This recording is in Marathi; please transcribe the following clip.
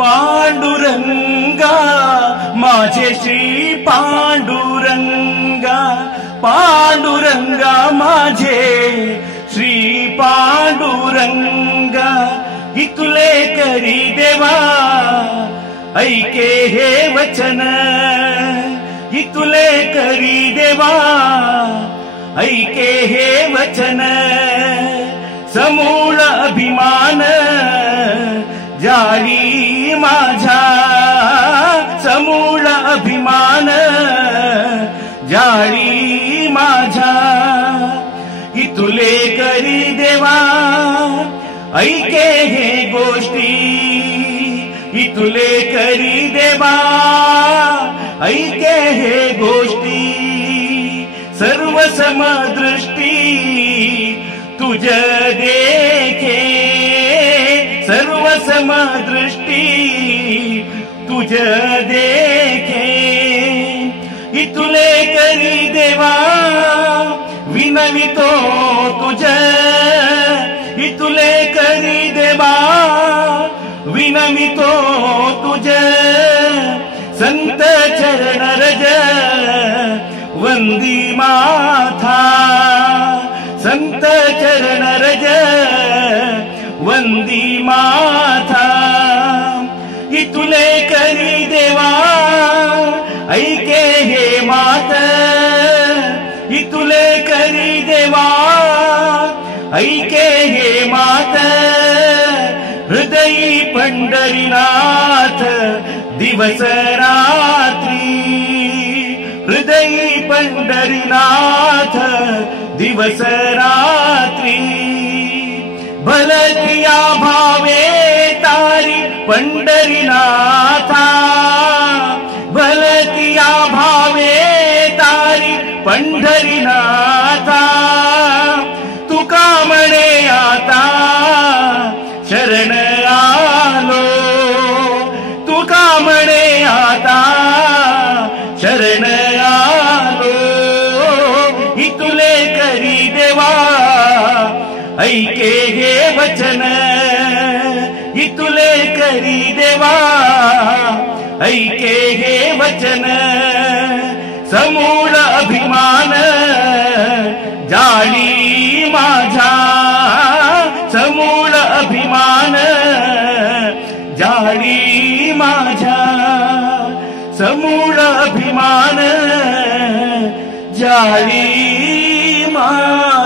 पांडुरंगा माझे श्री पांडुरंगा, पांडुरंगा माझे श्री पांडुरंगा, इतुले करी देवा ऐके हे वचन, इतुले करी देवा ऐके हे वचन, समूळ अभिमान जाळी माझा, समूळ अभिमान जाळी माझा, इतुले करी देवा ऐके हे गोष्टी, इतुले करी देवा ऐके हे गोष्टी, सर्व समदृष्टी तुझ देखे, सर्व समदृष्टी तुझ देखे, इतुले करी देवा विनवितो तुझ, इतुले करी देवा विनवितो तुझ, संत चरण रज वंदी माथा, संत चरण रज वंदी माथा, इतुले करी देवा ऐके हे मात, इतुले करी देवा ऐके हे मात, हृदयी पंढरीनाथ दिवस रात्री, हृदयी पंढरीनाथ दिवस रात्री, भलतिया भावे तारी पंढरीनाथा, भलतिया भावे तारी पंढरीनाथा, तुका म्हणे आता शरण आलो, तुका म्हणे आता शरण आलो, इतुले करी देवा ऐके हे वचन, इतुले करी देवा ऐके हे वचन, समूळ अभिमान जाळी माझा, समूळ अभिमान जाळी माझा, समूळ अभिमान जाळी माझा.